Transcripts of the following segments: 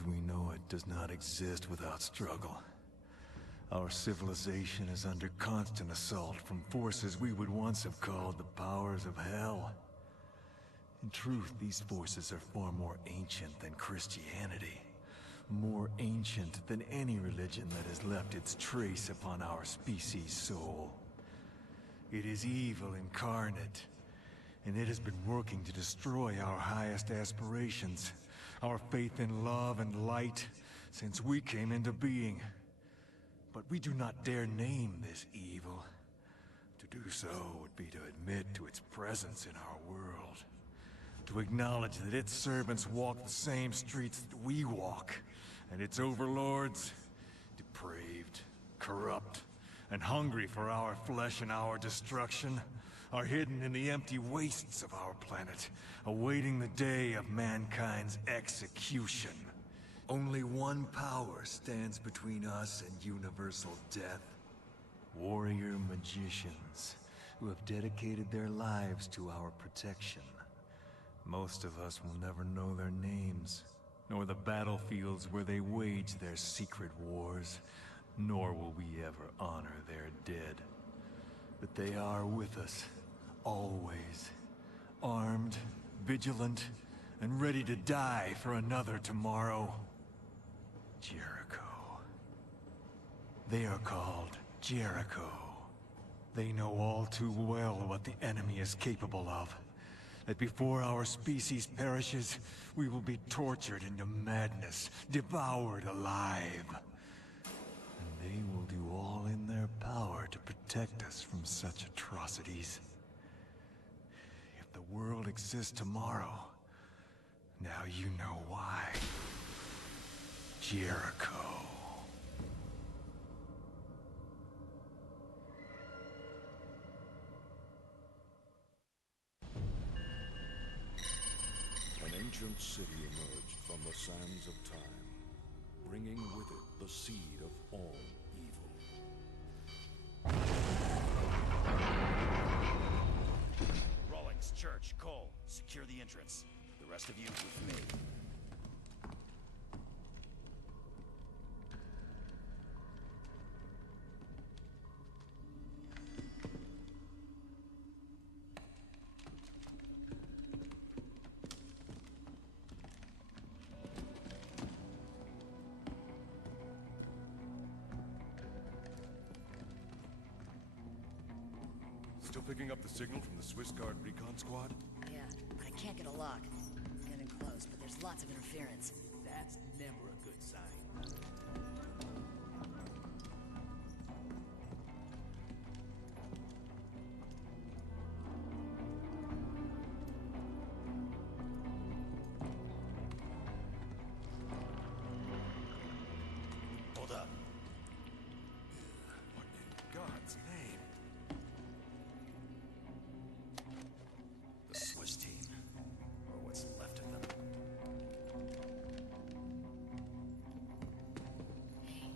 as we know it does not exist without struggle. Our civilization is under constant assault from forces we would once have called the powers of hell. In truth, these forces are far more ancient than Christianity. More ancient than any religion that has left its trace upon our species' soul. It is evil incarnate, and it has been working to destroy our highest aspirations, our faith in love and light, since we came into being. But we do not dare name this evil. To do so would be to admit to its presence in our world. To acknowledge that its servants walk the same streets that we walk, and its overlords, depraved, corrupt, and hungry for our flesh and our destruction, are hidden in the empty wastes of our planet, awaiting the day of mankind's execution. Only one power stands between us and universal death. Warrior magicians, who have dedicated their lives to our protection. Most of us will never know their names, nor the battlefields where they wage their secret wars, nor will we ever honor their dead. But they are with us, always. Armed, vigilant, and ready to die for another tomorrow. Jericho. They are called Jericho. They know all too well what the enemy is capable of. That before our species perishes, we will be tortured into madness, devoured alive. And they will do all in their power to protect us from such atrocities. If the world exists tomorrow, now you know why. Jericho. An ancient city emerged from the sands of time, bringing with it the seed of all evil. Rawlings, Church, Cole, secure the entrance. The rest of you with me. Still picking up the signal from the Swiss Guard recon squad? Yeah, but I can't get a lock. I'm getting close, but there's lots of interference. That's never a good sign. Hold up. What in God's name? The Swiss team. Or what's left of them. Hey,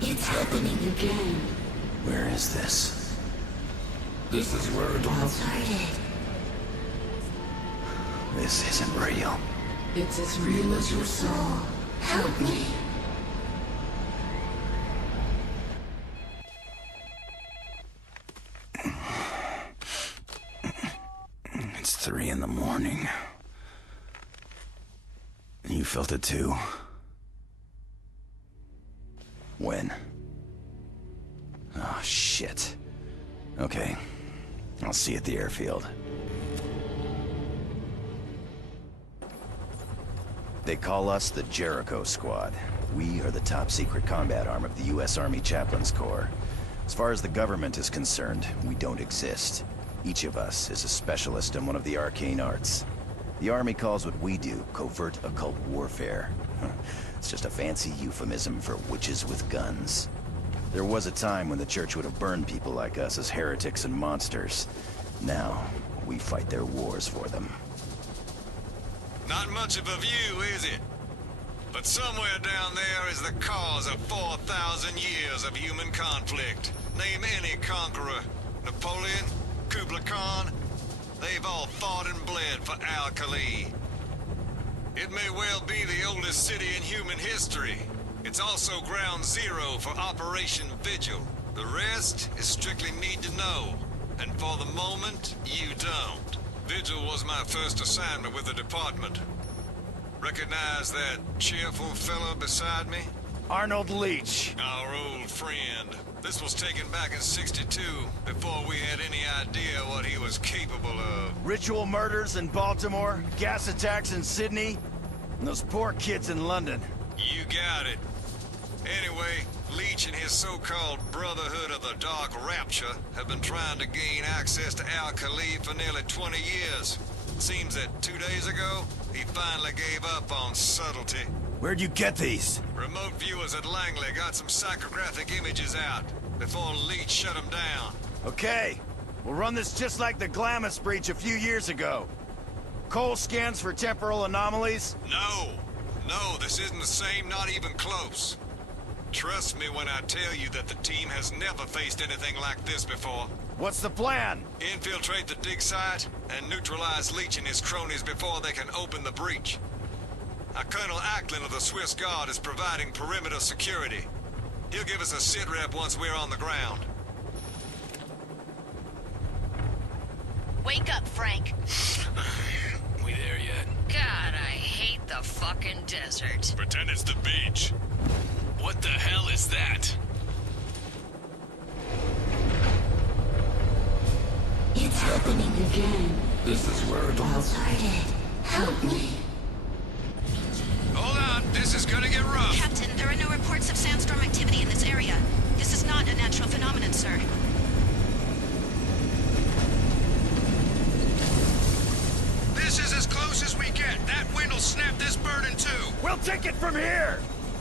It's happening again. Where is this? This is where it all started. This isn't real. It's as real as your soul. Help me. It's 3 in the morning. You felt it too? When? Oh, shit. Okay. I'll see you at the airfield. They call us the Jericho Squad. We are the top-secret combat arm of the U.S. Army Chaplains Corps. As far as the government is concerned, we don't exist. Each of us is a specialist in one of the arcane arts. The Army calls what we do covert occult warfare. It's just a fancy euphemism for witches with guns. There was a time when the church would have burned people like us as heretics and monsters. Now, we fight their wars for them. Not much of a view, is it? But somewhere down there is the cause of 4,000 years of human conflict. Name any conqueror. Napoleon, Kublai Khan. They've all fought and bled for Al-Khali. It may well be the oldest city in human history. It's also ground zero for Operation Vigil. The rest is strictly need to know. And for the moment, you don't. Vigil was my first assignment with the department. Recognize that cheerful fella beside me? Arnold Leach. Our old friend. This was taken back in '62, before we had any idea what he was capable of. Ritual murders in Baltimore, gas attacks in Sydney, and those poor kids in London. You got it. Anyway, Leach and his so-called Brotherhood of the Dark Rapture have been trying to gain access to Al-Khali for nearly 20 years. Seems that 2 days ago, he finally gave up on subtlety. Where'd you get these? Remote viewers at Langley got some psychographic images out before Leach shut them down. Okay, we'll run this just like the Glamis breach a few years ago. Cole scans for temporal anomalies? No, this isn't the same, not even close. Trust me when I tell you that the team has never faced anything like this before. What's the plan? Infiltrate the dig site and neutralize Leach and his cronies before they can open the breach. Colonel Ackland of the Swiss Guard is providing perimeter security. He'll give us a sit rep once we're on the ground. Wake up, Frank. We there yet? God, I hate the fucking desert. Pretend it's the beach. What the hell is that? It's happening again. This is where it all started. Help me. Hold on, this is gonna get rough. Captain, there are no reports of sandstorm activity in this area. This is not a natural phenomenon, sir. This is as close as we get. That wind will snap this bird in two. We'll take it from here!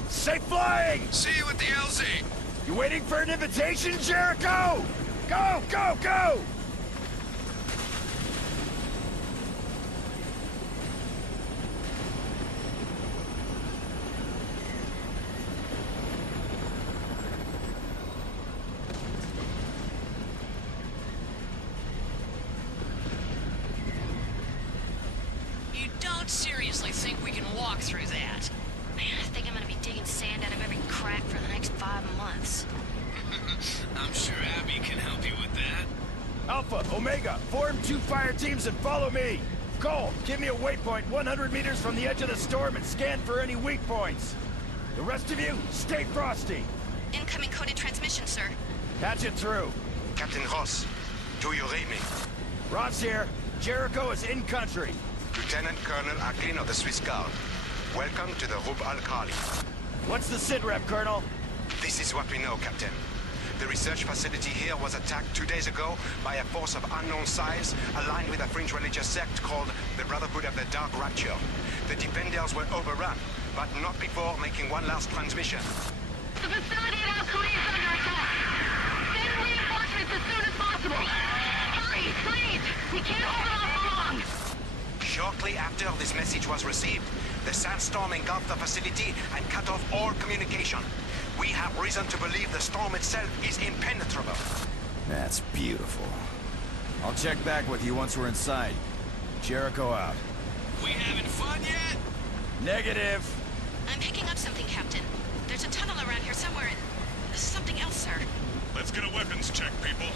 Safe flying! See you at the LZ. You waiting for an invitation, Jericho? Go, go, go! You don't seriously think we can walk through that? Man, I think I'm gonna be digging sand out of every crack for the next 5 months. I'm sure Abby can help you with that. Alpha, Omega, form 2 fire teams and follow me. Cole, give me a waypoint 100 meters from the edge of the storm and scan for any weak points. The rest of you, stay frosty. Incoming coded transmission, sir. Patch it through. Captain Ross, do you read me? Ross here. Jericho is in country. Lieutenant Colonel Ackland of the Swiss Guard. Welcome to the Rub al-Khali. What's the sit rep, Colonel? This is what we know, Captain. The research facility here was attacked 2 days ago by a force of unknown size aligned with a fringe religious sect called the Brotherhood of the Dark Rapture. The defenders were overrun, but not before making one last transmission. The facility at Al-Khali is under attack. Send reinforcements as soon as possible. Hurry, please! We can't hold it off for long! Shortly after this message was received, the sandstorm engulfed the facility and cut off all communication. We have reason to believe the storm itself is impenetrable. That's beautiful. I'll check back with you once we're inside. Jericho out. We having fun yet? Negative. I'm picking up something, Captain. There's a tunnel around here somewhere and... something else, sir. Let's get a weapons check, people.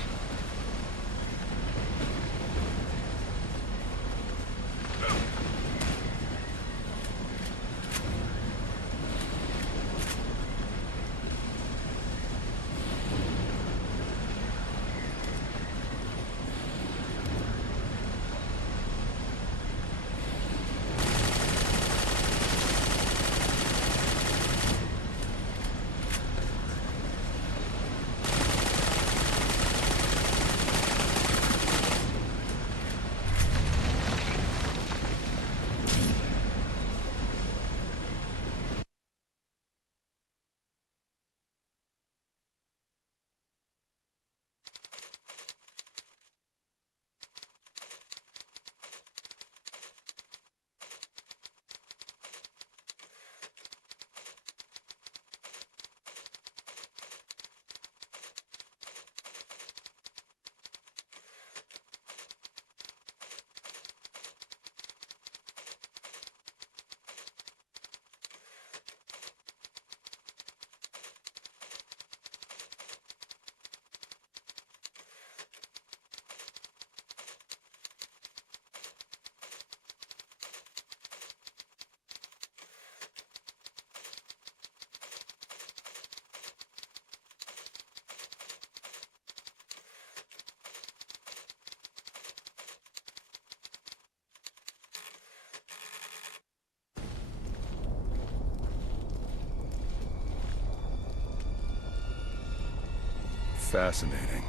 Fascinating.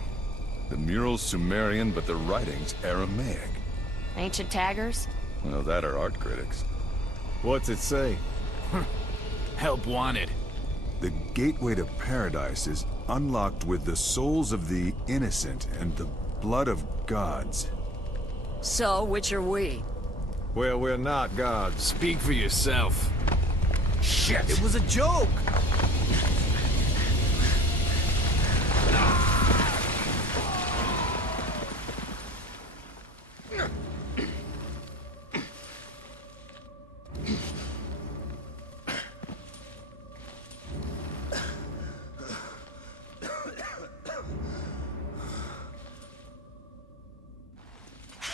The mural's Sumerian, but the writing's Aramaic. Ancient taggers? Well, that are art critics. What's it say? Help wanted. The gateway to paradise is unlocked with the souls of the innocent and the blood of gods. So, which are we? Well, we're not gods. Speak for yourself. Shit! It was a joke!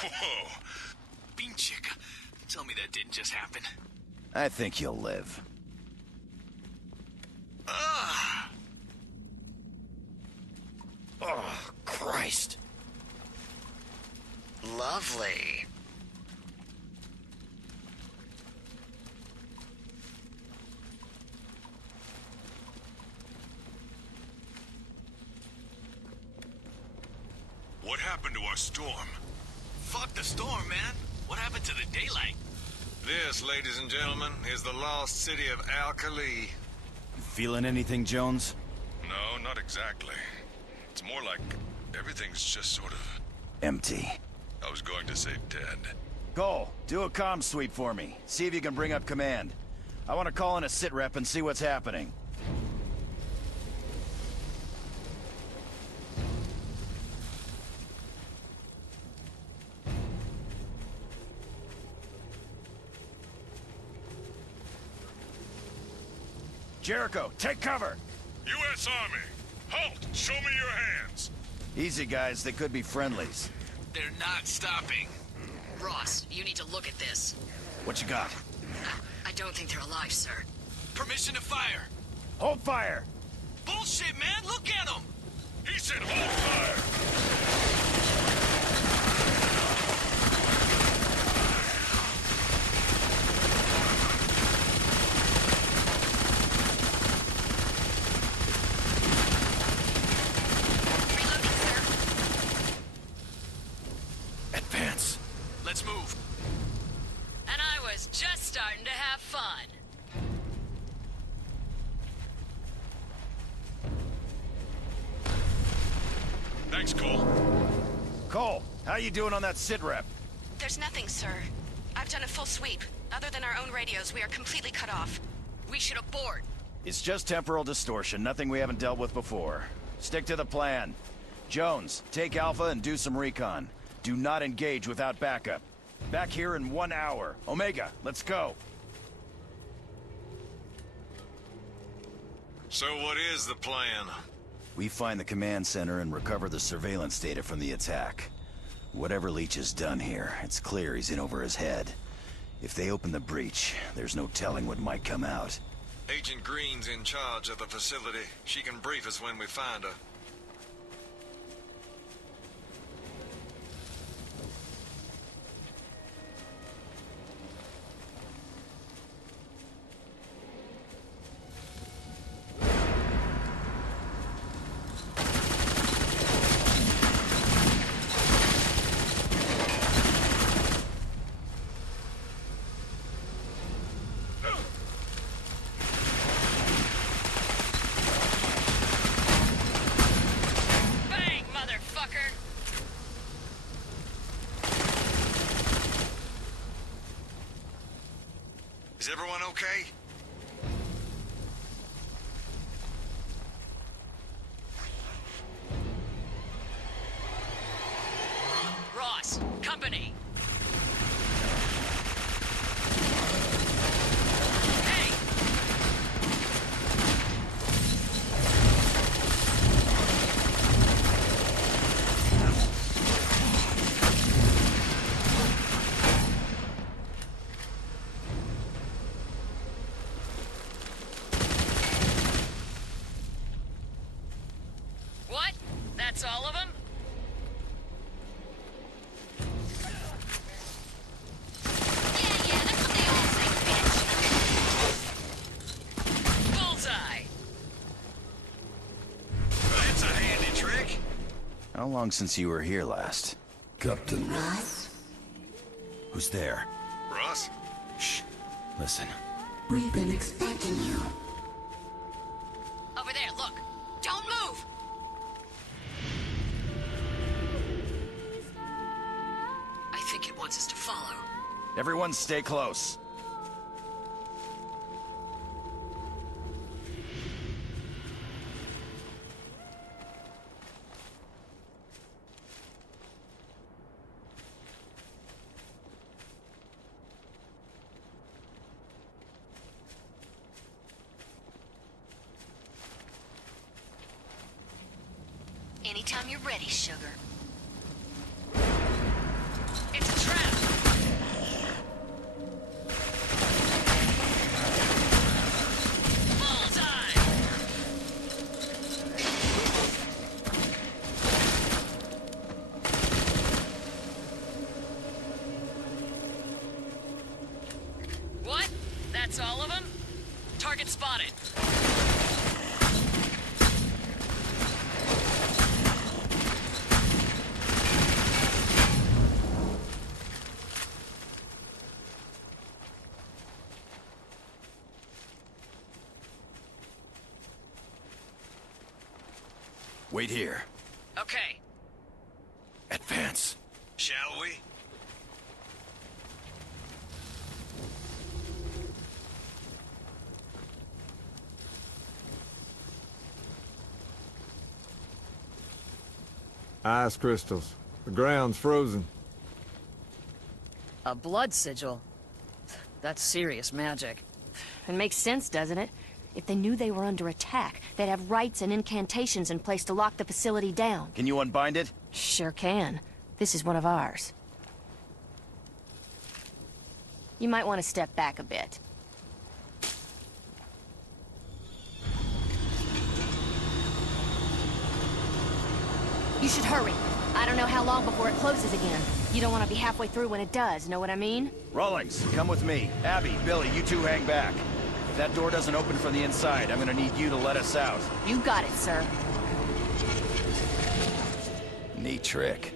Whoa. Bean chick. Tell me that didn't just happen. I think you'll live. Oh, Christ. Lovely. What happened to our storm? Fuck the storm, man. What happened to the daylight? This, ladies and gentlemen, is the lost city of Al-Khali. You feeling anything, Jones? No, not exactly. It's more like everything's just sort of... Empty. I was going to say dead. Go, do a comm sweep for me. See if you can bring up command. I want to call in a sit rep and see what's happening. Jericho, take cover! U.S. Army! Halt! Show me your hands! Easy, guys. They could be friendlies. They're not stopping. Ross, you need to look at this. What you got? I don't think they're alive, sir. Permission to fire. Hold fire! Bullshit, man! Look at them! He said hold fire! Reloading, sir. Advance. Let's move. And I was just starting to have fun. Thanks, Cole. Cole, how you doing on that sit rep? There's nothing, sir. I've done a full sweep. Other than our own radios, we are completely cut off. We should abort. It's just temporal distortion, nothing we haven't dealt with before. Stick to the plan. Jones, take Alpha and do some recon. Do not engage without backup. Back here in 1 hour. Omega, let's go. So what is the plan? We find the command center and recover the surveillance data from the attack. Whatever Leach has done here, it's clear he's in over his head. If they open the breach, there's no telling what might come out. Agent Green's in charge of the facility. She can brief us when we find her. Is everyone okay? Ross, company. Hey! What? That's all of them? Bullseye! That's a handy trick. How long since you were here last? Captain Ross? Who's there? Ross? Shh. Listen. We've been expecting you. Over there, look. Don't move! I think it wants us to follow. Everyone stay close. Anytime you're ready, sugar. It's a trap! Bullseye! What? That's all of them? Target spotted. Wait here. Okay. Advance. Shall we? Ice crystals. The ground's frozen. A blood sigil? That's serious magic. It makes sense, doesn't it? If they knew they were under attack, they'd have rites and incantations in place to lock the facility down. Can you unbind it? Sure can. This is one of ours. You might want to step back a bit. You should hurry. I don't know how long before it closes again. You don't want to be halfway through when it does, know what I mean? Rawlings, come with me. Abby, Billy, you two hang back. If that door doesn't open from the inside, I'm gonna need you to let us out. You got it, sir. Neat trick.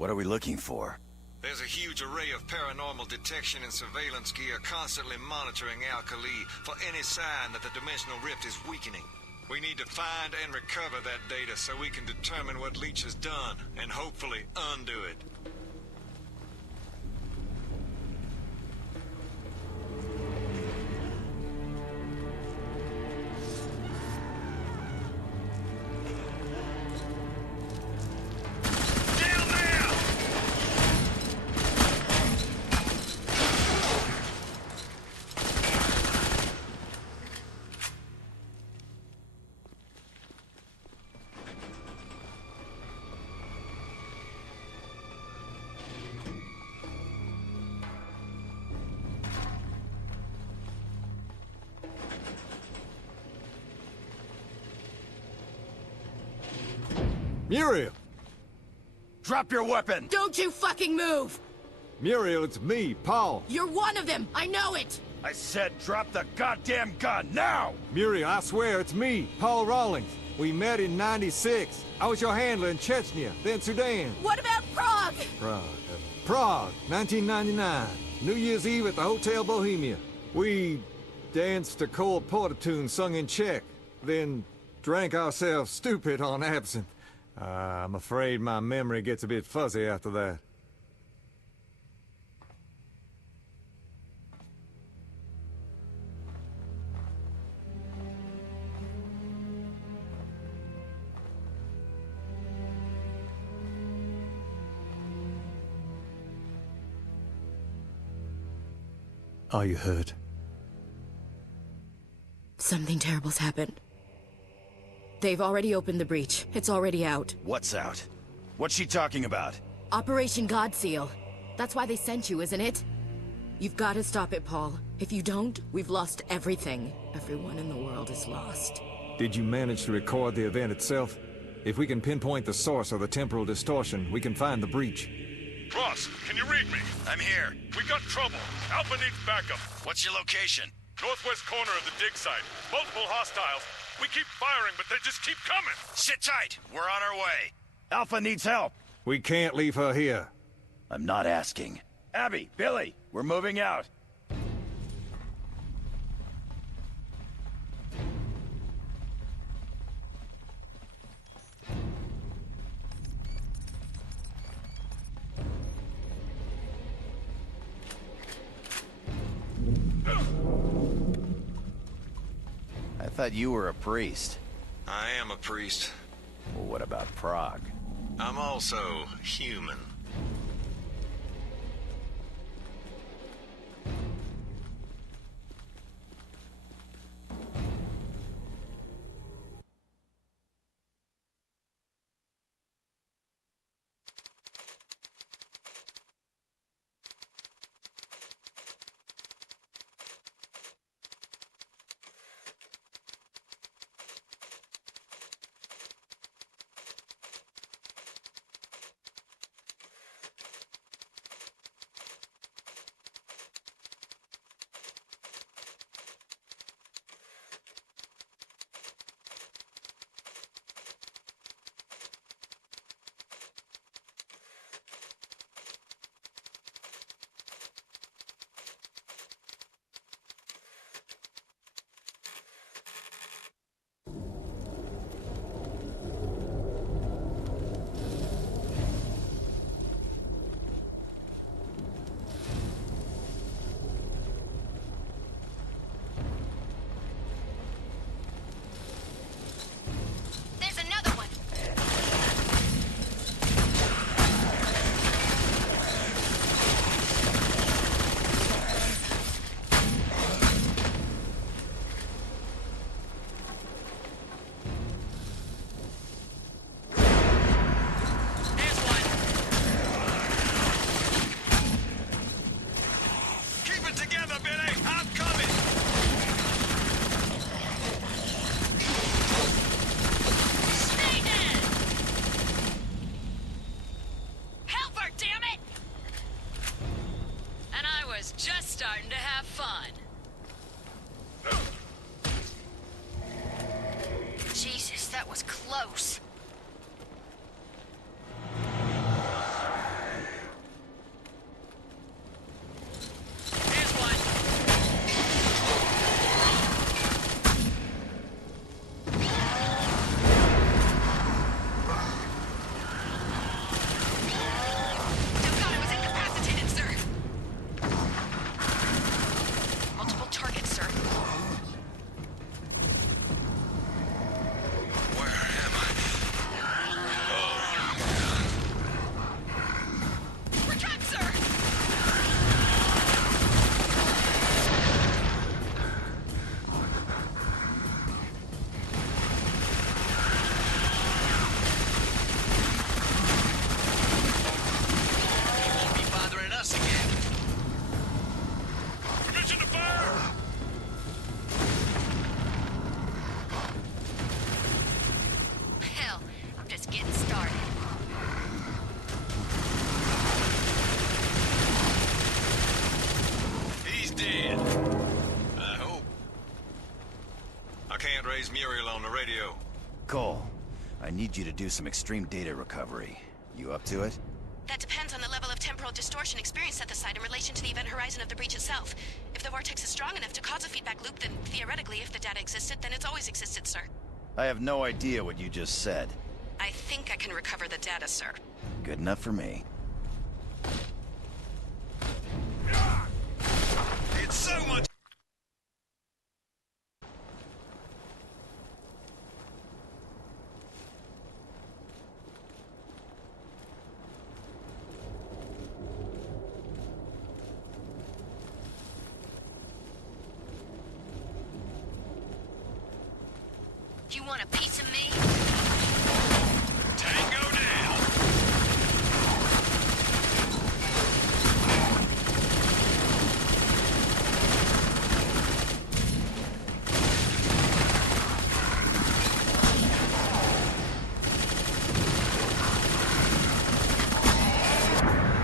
What are we looking for? There's a huge array of paranormal detection and surveillance gear constantly monitoring Alkali for any sign that the dimensional rift is weakening. We need to find and recover that data so we can determine what Leech has done, and hopefully undo it. Muriel! Drop your weapon! Don't you fucking move! Muriel, it's me, Paul. You're one of them! I know it! I said drop the goddamn gun, now! Muriel, I swear it's me, Paul Rawlings. We met in '96. I was your handler in Chechnya, then Sudan. What about Prague? Prague, 1999. New Year's Eve at the Hotel Bohemia. We danced a Cole Porter tune sung in Czech, then drank ourselves stupid on absinthe. I'm afraid my memory gets a bit fuzzy after that. Are you hurt? Something terrible's happened. They've already opened the breach. It's already out. What's out? What's she talking about? Operation Godseal. That's why they sent you, isn't it? You've got to stop it, Paul. If you don't, we've lost everything. Everyone in the world is lost. Did you manage to record the event itself? If we can pinpoint the source of the temporal distortion, we can find the breach. Ross, can you read me? I'm here. We got trouble. Alpha needs backup. What's your location? Northwest corner of the dig site. Multiple hostiles. We keep firing, but they just keep coming. Sit tight. We're on our way. Alpha needs help. We can't leave her here. I'm not asking. Abby, Billy, we're moving out. I thought you were a priest. I am a priest. Well, what about Prague? I'm also human. Starting to have fun. Jesus, that was close. Cole, I need you to do some extreme data recovery. You up to it? That depends on the level of temporal distortion experienced at the site in relation to the event horizon of the breach itself. If the vortex is strong enough to cause a feedback loop, then theoretically, if the data existed, then it's always existed, sir. I have no idea what you just said. I think I can recover the data, sir. Good enough for me. It's so much... You want a piece of me? Tango down!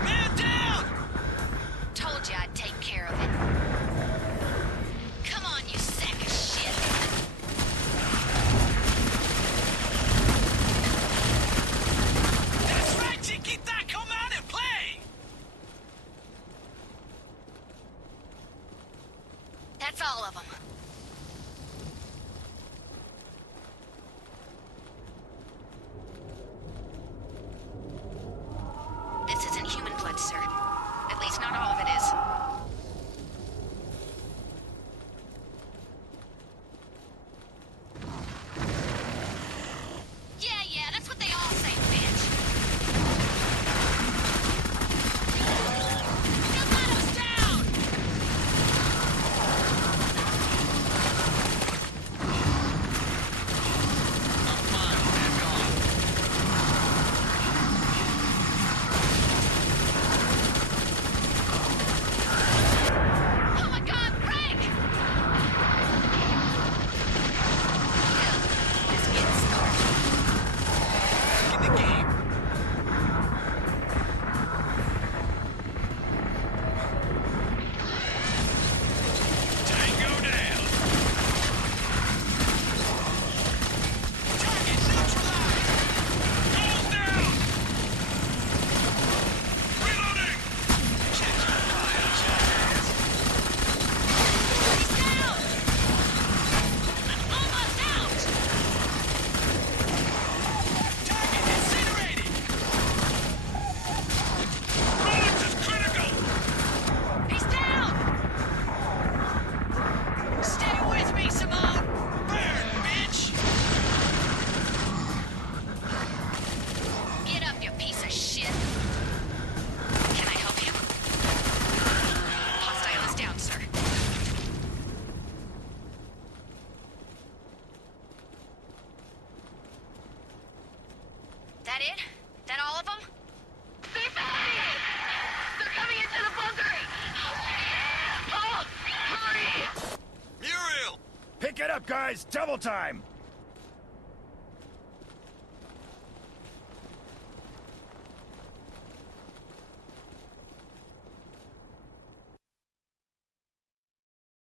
Man down! Told you I'd take care of it. Come on, you sack of shit. That's right, Chiquita! Come out and play! That's all of them. This isn't human blood, sir. At least not all of it is. Yeah, that's what they all say, bitch. Gelatos down! Oh my god, break! Just getting started. In the game. Tango down! Target neutralized! Goes down! Reloading! He's down! Almost out! Target incinerated! Bullets is critical! He's down! Stay with me, Simone! Burn, bitch! Get up, you piece of shit! Can I help you? Hostile is down, sir. That it? That all of them? They're coming into the bunker! Oh, hurry! Muriel! Pick it up, guys! Double time!